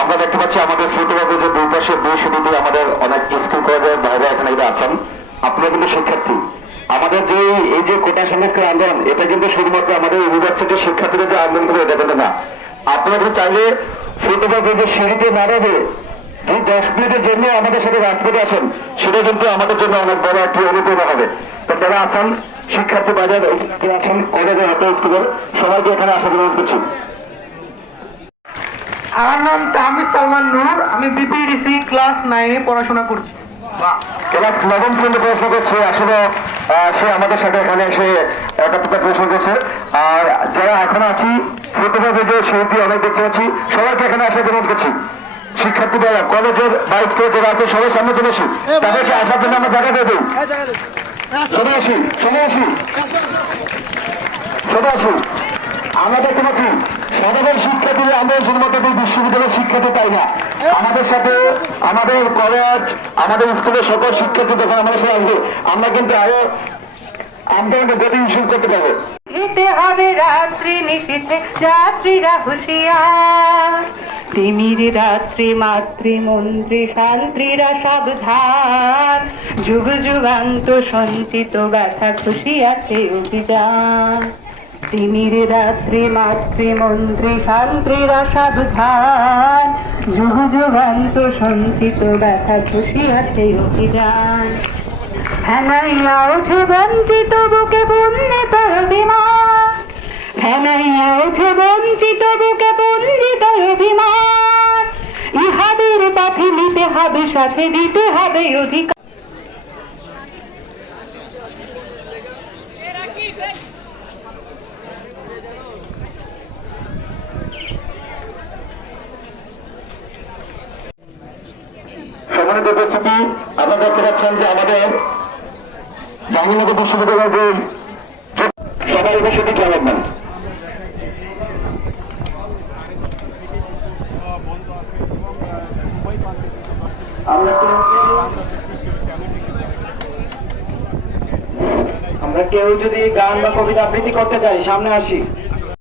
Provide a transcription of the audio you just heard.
আমরা দেখতে পাচ্ছি আমাদের ফুটবলের যে দুই পাশে দুই সিঁড়িতে আমাদের অনেক স্কুল কলেজের বাইরে এখানে আছেন। আপনারা কিন্তু শিক্ষার্থী। আমাদের যে এই যে কোটা সংস্কার আন্দোলন, এটা কিন্তু শুধুমাত্র আমাদের ইউনিভার্সিটির শিক্ষার্থীদের যে আন্দোলন করে এটা কিন্তু না কিন্তু চাইলে ফুটবল যে সিঁড়িতে না রেখে এই দশ মিনিটের জন্য আমাদের সাথে রাজপথে আসেন, সেটা কিন্তু আমাদের জন্য অনেক বড় একটি অনুপ্রেরণা হবে। তো যারা আছেন, শিক্ষার্থী বাজার আছেন, কলেজের হাতে স্কুলের, সবাইকে এখানে আসা গ্রহণ করছি। আমার নাম তাহমিদ সালমান নূর আমি বিপিডিসি ক্লাস নাইনে পড়াশোনা করছি। ক্লাস নবম শ্রেণি পড়াশোনা করছে আসলে সে আমাদের সাথে এখানে এসে একাত্মতা প্রশ্ন করছে। আর যারা এখন আছি প্রথমে যে শিল্পী অনেক দেখতে পাচ্ছি। সবাইকে এখানে আসা গ্রহণ করছি। শিক্ষার্থী যারা কলেজের বাইশ করে যারা আছে সবাই সামনে চলে আসি তাদেরকে আসার জন্য আমরা জায়গা দিয়ে দিই। চলে আসি চলে আসি। চলে আসি। আমরা দেখতে পাচ্ছি সাধারণ শিক্ষার্থী আমরা শুধুমাত্র বিশ্ববিদ্যালয়ের শিক্ষাতে পাই না? আমাদের সাথে আমাদের কলেজ আমাদের স্কুলের সকল শিক্ষার্থী যখন আমাদের সাথে আসবে, আমরা কিন্তু আরও আন্দোলনকে গতিশীল করতে পারব। যেতে হবে রাত্রি নিশীথে যাত্রীরা হুঁশিয়ার। তিমির রাত্রি মাতৃমন্ত্রী শান্ত্রীরা সাবধান। যুগ যুগান্ত সঞ্চিত ব্যথা খুশি আছে অভিযান। তিমির রাত্রি মাতৃমন্ত্রী শান্ত্রীরা সাবধান যুগ যুগান্ত সঞ্চিত ব্যথা খুশি আছে অভিযান। ফেনাইয়া ওঠে বঞ্চিত বুকে বন্দিত অভিমান। ফেনাইয়া ওঠে বঞ্চিত বুকে বন্দিত অভিমান। ইহাদের পথে নিতে হবে, সাথে দিতে হবে অধিকার। সম্মানিত উপস্থিতি, আপনারা দেখতে পাচ্ছেন যে আমাদের জাহাঙ্গীরনগর বিশ্ববিদ্যালয়ের যে সবাই উপস্থিতি কেউ আমরা কেউ যদি গান বা কবিতা আবৃত্তি করতে চাই, সামনে আসি।